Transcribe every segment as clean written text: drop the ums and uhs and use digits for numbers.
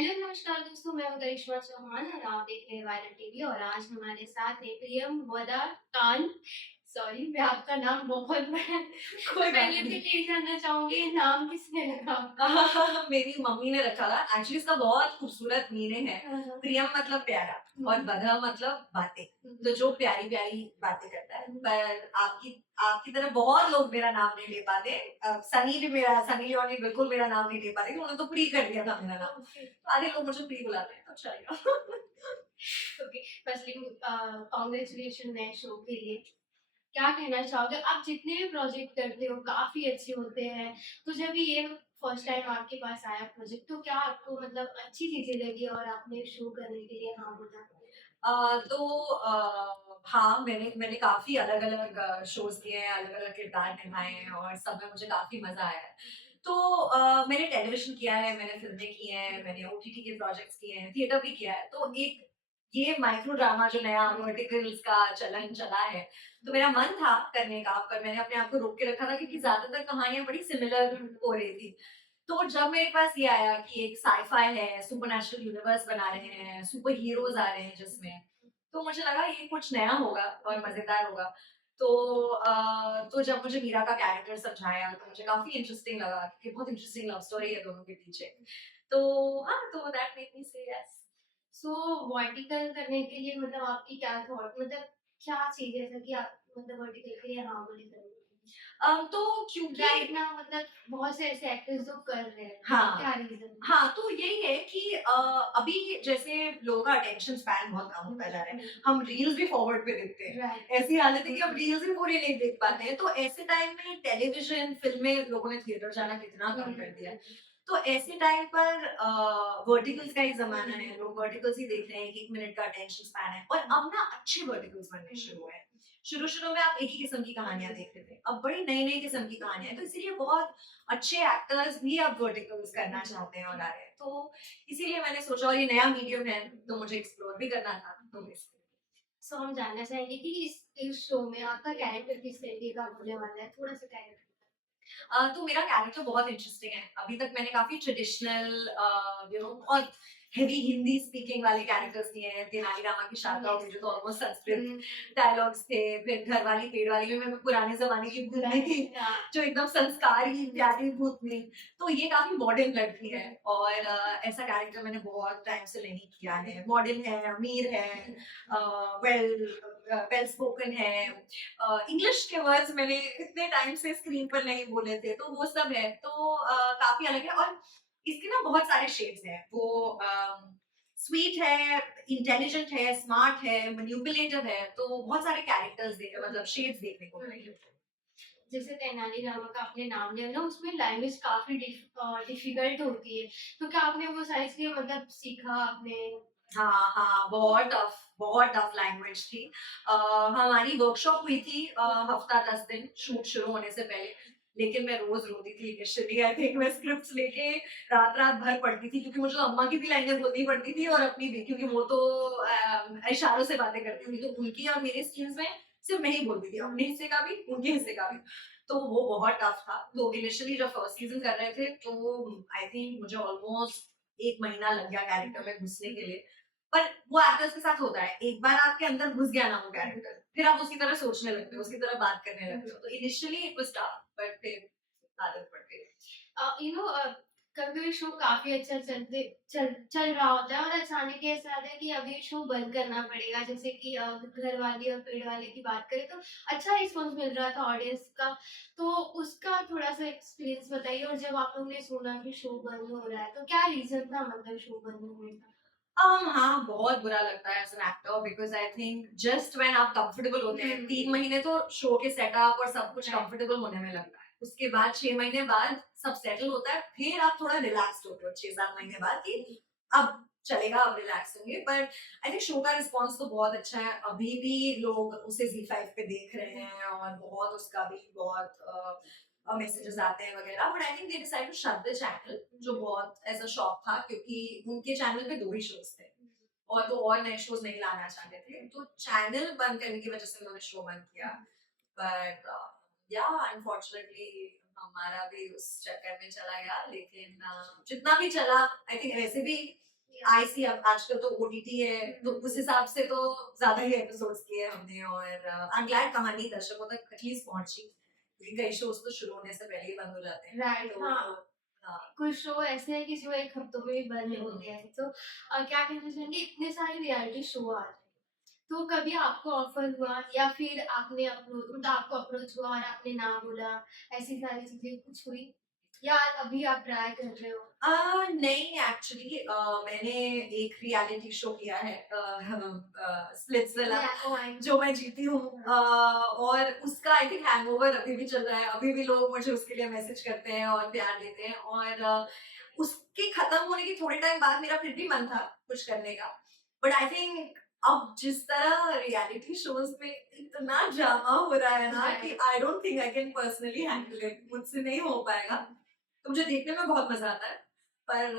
Hello नमस्कार दोस्तों, मैं हूँ करिश्मा चौहान और आप देख रहे हैं वायरल टीवी। और आज हमारे साथ है प्रियम वदा कान। सॉरी, मैं आपका नाम बहुत तो कोई बात पहले तो नहीं। ये जानना चाहूंगी, ये नाम किसने रखा आपका? मेरी मम्मी ने रखा था। एक्चुअली इसका बहुत खूबसूरत मीनिंग है। हाँ, हाँ। प्रियम मतलब प्यारा और बधा मतलब बातें। तो जो प्यारी प्यारी बातें करता है। पर आपकी आपकी तरह बहुत लोग मेरा नाम नहीं ले पाते। सनी लियोन ने बिल्कुल मेरा नाम नहीं ले पाते, उन्होंने तो प्री कर दिया था मेरा नाम। ओके। तो आधे लोग मुझे प्री बुलाते हैं, तो चलेगा। ओके, फर्स्टली कांग्रेचुलेशन नए शो के लिए। क्या कहना चाहोगे? आप जितने भी प्रोजेक्ट करते हो काफी अच्छे होते हैं, तो जब ये फर्स्ट टाइम आपके पास आया प्रोजेक्ट, तो क्या आपको मतलब अच्छी चीजें लगी और आपने शो करने के लिए हाँ बोला? हाँ, मैंने मैंने काफ़ी अलग-अलग शोज़ किए हैं, अलग-अलग किरदार निभाए हैं और सब में मुझे काफ़ी मज़ा आया है। तो मैंने टेलीविज़न किया है, मैंने फ़िल्में की हैं, मैंने ओटीटी के प्रोजेक्ट्स किए हैं, थिएटर भी किया है। तो एक ये माइक्रो ड्रामा जो नया वर्टिकल्स का चलन चला है, तो मेरा मन था करने का, पर मैंने अपने आप को रोक के रखा था क्योंकि ज़्यादातर कहानियाँ बड़ी सिमिलर हो रही थी। तो जब मेरे पास ये आया कि एक साइ-फाई है, सुपरनैचुरल यूनिवर्स बना रहे हैं, सुपर हीरोज़ आ रहे हैं जिसमें, तो मुझे लगा ये कुछ नया होगा और मज़ेदार होगा। तो तो जब मुझे मीरा का कैरेक्टर समझाया तो मुझे काफ़ी इंटरेस्टिंग लगा क्योंकि बहुत इंटरेस्टिंग लव स्टोरी है दोनों के पीछे। तो हाँ, तो दैट मेड मी से यस। सो वर्टिकल करने के लिए मतलब आपकी क्या थॉट, मतलब क्या चीज़ ऐसा कि आप मतलब वर्टिकल के लिए हाँ बोले करोगे? तो क्योंकि राइट नाउ मतलब बहुत से ऐसे एक्टर्स जो कर रहे हैं, तो हाँ। क्या रीज़न है? हाँ, तो यही है कि अभी जैसे लोगों का अटेंशन स्पैन बहुत कम होता जा रहा है। हम रील्स भी फॉरवर्ड पे देखते हैं। राइट। ऐसी हालत है कि हम रील्स भी पूरी नहीं देख पाते हैं। तो ऐसे टाइम में टेलीविज़न, फ़िल्में लोगों ने थिएटर जाना कितना कम कर दिया है। तो ऐसे टाइम पर वर्टिकल्स का ही ज़माना है। लोग वर्टिकल्स ही देख रहे हैं, 1 मिनट का अटेंशन स्पैन है और अब ना अच्छे वर्टिकल्स बनने शुरू हुए हैं। शुरू-शुरू में आप एक ही किस्म की कहानियाँ देखते थे। अब बड़ी नई-नई किस्म की कहानियाँ हैं। तो इसीलिए बहुत अच्छे एक्टर्स भी अब वर्टिकल्स करना चाहते हैं और आ रहे हैं। तो इसीलिए मैंने सोचा और ये नया मीडियम है, तो मुझे एक्सप्लोर भी करना था। तो बेसिकली सो हम जानना चाहेंगे कि इस शो में आपका कैरेक्टर किस तरीके का होने वाला है? थोड़ा-सा कैरेक्टर। तो मेरा कैरेक्टर बहुत इंटरेस्टिंग है। अभी तक मैंने काफ़ी ट्रेडिशनल बहुत हेवी हिंदी स्पीकिंग वाले कैरेक्टर्स किए हैं। तेनालीरामा की शारदा हो गई, जो तो ऑलमोस्ट संस्कृत डायलॉग्स थे। फिर घरवाली पेड़वाली में मैं पुराने ज़माने की भूतनी थी, जो एकदम संस्कारी प्यारी भूतनी। तो ये काफ़ी मॉडर्न लड़की है और ऐसा कैरेक्टर मैंने बहुत टाइम से नहीं किया है। मॉडर्न है, अमीर है, वेल स्पोकन है। इंग्लिश के वर्ड्स मैंने इतने टाइम से स्क्रीन पर नहीं बोले थे, तो वो सब है। तो काफ़ी अलग है और इसके ना बहुत सारे शेड्स हैं। वो स्वीट है, इंटेलिजेंट है, स्मार्ट है, मैनिपुलेटिव है, तो बहुत सारे कैरेक्टर्स मतलब शेड्स देखने को मिलेंगे। जैसे तेनालीरामा का आपने नाम लिया ना, उसमें लैंग्वेज काफ़ी डिफ़िकल्ट होती है। तो क्या आपने वो सारी चीज़ें मतलब सीखा आपने? हाँ, हाँ, बहुत टफ लैंग्वेज थी। हमारी वर्कशॉप हुई थी हफ्ता 10 दिन शूट शुरू होने से पहले, लेकिन मैं रोज़ रोती थी इनिशियली। आई थिंक मैं स्क्रिप्ट्स लेके रात-रात भर पढ़ती थी क्योंकि मुझे अम्मा की भी लाइनें बोलनी पड़ती थी और अपनी भी क्योंकि वो तो इशारों से बातें करती थी, तो उनकी और मेरे सीन्स में सिर्फ मैं ही बोलती थी, अपने हिस्से का भी, उनके हिस्से का भी। तो वो बहुत टफ था। तो इनिशियली जब फर्स्ट सीज़न कर रहे थे, तो आई थिंक मुझे ऑलमोस्ट 1 महीना लग गया कैरेक्टर में घुसने के लिए। पर वो एक्टर्स के साथ होता है, एक बार आपके अंदर घुस गया ना वो कैरेक्टर, फिर आप उसकी तरह सोचने लगते हो, उसकी तरह बात करने लगते हो। तो initially it was tough but फिर आदत पड़ गई। यू नो कभी-कभी शो काफ़ी अच्छा चल रहा होता है और अचानक ही ऐसा आता है कि अब ये शो बंद करना पड़ेगा। जैसे कि घरवाली और पेड़वाली की बात करें तो अच्छा रिस्पॉन्स मिल रहा था ऑडियंस का, तो उसका थोड़ा-सा एक्सपीरियंस बताइए। और जब आप लोगों ने सुना कि शो बंद हो रहा है, तो क्या रीज़न था मतलब शो बंद होने का? हाँ, बहुत बुरा लगता है as an actor because I think just when आप कंफर्टेबल होते हैं, 3 महीने तो शो के सेटअप और सब कुछ राइट। कंफर्टेबल होने में लगता है। उसके बाद 6 महीने बाद सब सेटल होता है, फिर आप थोड़ा रिलैक्स्ड होते हो 6-7 महीने बाद कि अब चलेगा, अब रिलैक्स होंगे। पर आई थिंक शो का रिस्पॉन्स तो बहुत अच्छा है। अभी भी लोग उसे ज़ी5 पे देख रहे हैं और बहुत उसका भी बहुत मैसेजेस आते हैं वगैरह। But I think they decide to shut the channel, जो बहुत ऐसा शॉक था क्योंकि उनके चैनल पे 2 ही शोज़ थे और वो और नए शोज़ नहीं लाना चाहते थे। तो चैनल बंद करने की वजह से उन्होंने शो बंद किया। बट या अनफॉर्चुनेटली हमारा भी उस चक्कर में चला गया। लेकिन जितना भी चला आई थिंक वैसे भी आईसी अब आजकल तो ओटीटी है, तो उस हिसाब से तो ज्यादा ही एपिसोड्स किए हमने, और आई एम ग्लैड कहानी दर्शकों तक एटलीस्ट पहुंची, क्योंकि कई शोज तो शुरू होने से पहले ही बंद हो जाते हैं। राइट, तो हाँ। हाँ। कुछ शो ऐसे हैं कि जो 1 हफ्तों में भी बंद हम्म, होते हैं। तो क्या कहना चाहेंगे, इतने सारे रियलिटी शो आ रहे हैं, तो कभी आपको ऑफर हुआ या फिर आपने मतलब आपको अप्रोच हुआ और आपने ना बोला, ऐसी सारी चीजें कुछ हुई? या अभी आप ट्राई कर रहे हो? नहीं, एक्चुअली मैंने एक रियलिटी शो किया है, स्प्लिट्सविला, या ओह जो मैं जीती हूँ, और उसका आई थिंक हैंगओवर अभी भी चल रहा है, अभी भी लोग मुझे उसके लिए मैसेज करते हैं और प्यार देते हैं, और उसके खत्म होने के थोड़े टाइम बाद मेरा फिर भी मन था कुछ करने का, बट आई थिंक अब जिस तरह रियलिटी शोज में इतना ड्रामा हो रहा है ना कि I don't think I can personally handle it, मुझसे नहीं हो पाएगा। तो मुझे देखने में बहुत मजा आता है, पर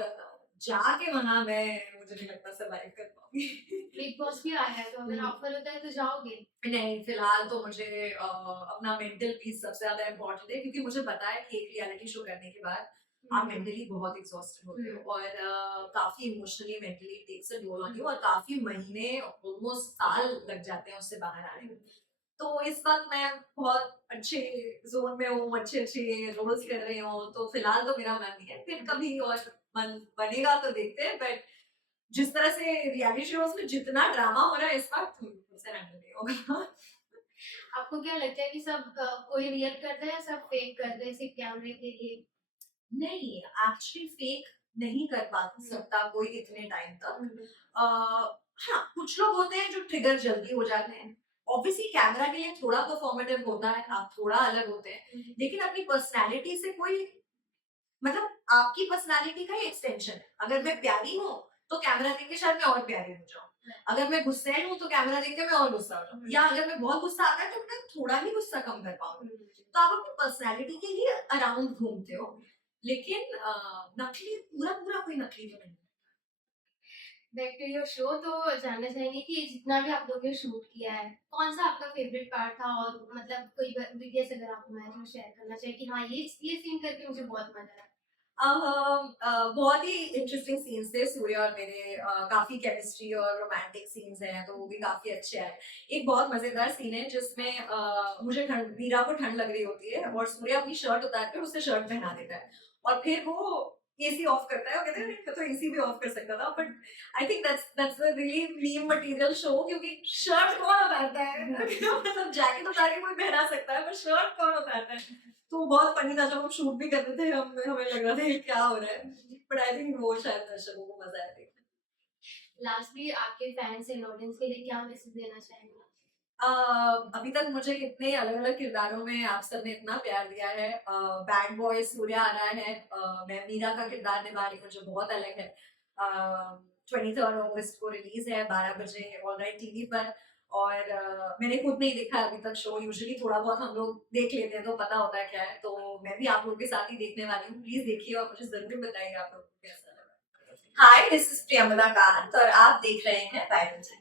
जाके वहां मैं मुझे नहीं लगता सर्वाइव कर पाऊंगी। बिग बॉस भी आया है, तो अगर ऑफर होता है तो जाओगे? नहीं, फिलहाल तो मुझे अपना मेंटल पीस सबसे ज्यादा इम्पोर्टेंट है, क्योंकि मुझे पता है कि एक रियलिटी शो करने के बाद आप मेंटली बहुत एग्जॉस्टेड होते हो, और काफी emotionally mentally takes a toll on you, और काफी महीने ऑलमोस्ट साल लग जाते हैं उससे बाहर आने में। तो इस वक्त मैं बहुत अच्छे जोन में हूँ, अच्छे अच्छे रोल्स कर रही हूँ, तो फिलहाल तो मेरा मन नहीं है, फिर कभी और मन बनेगा तो देखते हैं, बट जिस तरह से रियलिटी शोज में जितना ड्रामा हो रहा है इस वक्त, मुझसे हैंडल नहीं होगा। आपको क्या लगता है कि सब कोई रियल करता है या सब फेक करते हैं सिर्फ कैमरे के लिए? नहीं, एक्चुअली फेक नहीं कर पा सकता कोई इतने टाइम तक। हाँ, कुछ लोग होते हैं जो ट्रिगर जल्दी हो जाते हैं, ऑब्वियसली कैमरा के लिए थोड़ा परफॉर्मेटिव होता है, आप थोड़ा अलग होते हैं, लेकिन अपनी पर्सनैलिटी से कोई, मतलब आपकी पर्सनैलिटी का ही एक्सटेंशन है। अगर मैं प्यारी हूँ तो कैमरा देख के शायद मैं और प्यारी हो जाऊँ, अगर मैं गुस्सैल हूँ तो कैमरा देख के मैं और गुस्सा हो जाऊँ, या अगर मैं बहुत गुस्सा आता है तो मैं थोड़ा ही गुस्सा कम कर पाऊँ। तो आप अपनी पर्सनैलिटी के ही अराउंड घूमते हो, लेकिन नकली पूरा पूरा कोई नकली तो नहीं। बैक टू योर शो, तो जानना चाहेंगे कि जितना भी आप लोगों ने शूट किया है, कौन सा आपका फेवरेट पार्ट था? और मतलब कोई वीडियोस अगर आप हमारे साथ शेयर करना चाहें कि हाँ ये सीन करके मुझे बहुत मजा आया। बहुत ही इंटरेस्टिंग सीन्स थे, सूर्य और मेरे काफी केमिस्ट्री और रोमांटिक सीन्स हैं, तो वो भी काफी अच्छे हैं। एक बहुत मजेदार सीन है जिसमें मुझे ठंड, मीरा को ठंड लग रही होती है और सूर्य अपनी शर्ट उतार कर उसे शर्ट पहना देता है, और फिर वो एसी ऑफ करता है और कहते हैं तो एसी भी ऑफ कर सकता था, but I think that's a really meme material show, क्योंकि शर्ट कौन उतारता है? मतलब जैकेट उतार के कोई पहना सकता है, पर शर्ट कौन उतारता है? तो बहुत फनी था, जब हम शूट भी करते थे हमें लग रहा था ये क्या हो रहा है, बट आई थिंक वो शायद दर्शकों को मजा आया देखने। लास्टली आपके फैंस एंड ऑडियंस के लिए क्या मैसेज देना चाहेंगे? अभी तक मुझे इतने अलग अलग किरदारों में आप सबने इतना प्यार दिया है। बैड बॉय सूर्य आ रहा है, मैं मीरा का किरदार निभा रही हूँ जो बहुत अलग है। 23 अगस्त को रिलीज है 12 बजे ऑलराइट टीवी पर, और मैंने खुद नहीं देखा है अभी तक शो, यूजुअली थोड़ा बहुत हम लोग देख लेते हैं तो पता होता है क्या है, तो मैं भी आप लोगों के साथ ही देखने वाली हूँ, प्लीज देखिए और मुझे जरूर बताइए आप लोगों को कैसा लगा। हाय, दिस इज प्रियंवदा कांत और आप देख रहे हैं वायरल।